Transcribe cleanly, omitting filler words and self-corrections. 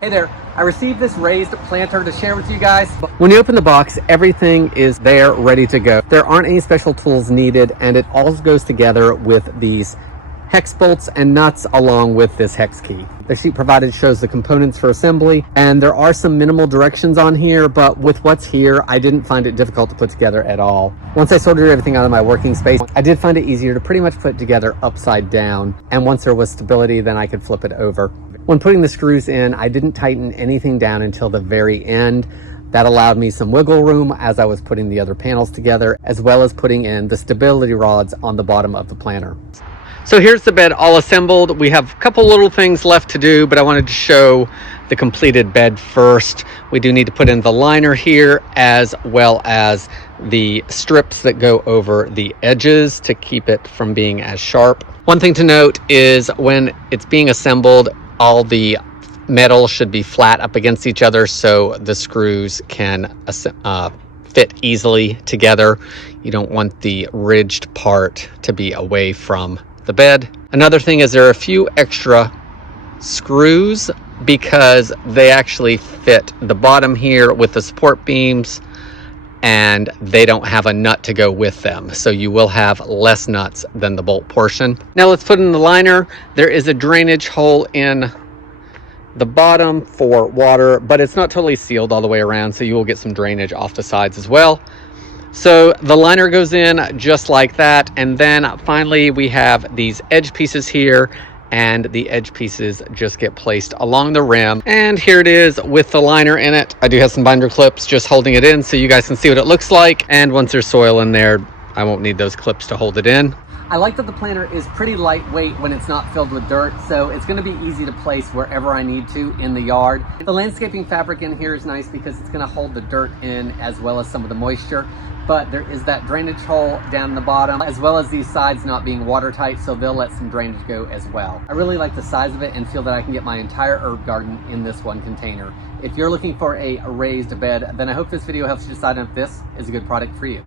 Hey there, I received this raised planter to share with you guys. When you open the box, everything is there ready to go. There aren't any special tools needed, and it all goes together with these hex bolts and nuts along with this hex key. The sheet provided shows the components for assembly, and there are some minimal directions on here, but with what's here, I didn't find it difficult to put together at all. Once I sorted everything out of my working space, I did find it easier to pretty much put it together upside down, and once there was stability, then I could flip it over. When putting the screws in, I didn't tighten anything down until the very end. That allowed me some wiggle room as I was putting the other panels together, as well as putting in the stability rods on the bottom of the planter. So here's the bed all assembled. We have a couple little things left to do, but I wanted to show the completed bed first. We do need to put in the liner here, as well as the strips that go over the edges to keep it from being as sharp. One thing to note is when it's being assembled, all the metal should be flat up against each other so the screws can fit easily together. You don't want the ridged part to be away from the bed. Another thing is there are a few extra screws because they actually fit the bottom here with the support beams, and they don't have a nut to go with them, so you will have less nuts than the bolt portion. Now let's put in the liner. There is a drainage hole in the bottom for water, but it's not totally sealed all the way around, so you will get some drainage off the sides as well. So the liner goes in just like that, and then finally we have these edge pieces here, and the edge pieces just get placed along the rim, and here it is with the liner in it. I do have some binder clips just holding it in so you guys can see what it looks like, and once there's soil in there, I won't need those clips to hold it in. I like that the planter is pretty lightweight when it's not filled with dirt, so it's going to be easy to place wherever I need to in the yard. The landscaping fabric in here is nice because it's going to hold the dirt in as well as some of the moisture, but there is that drainage hole down the bottom, as well as these sides not being watertight, so they'll let some drainage go as well. I really like the size of it and feel that I can get my entire herb garden in this one container. If you're looking for a raised bed, then I hope this video helps you decide if this is a good product for you.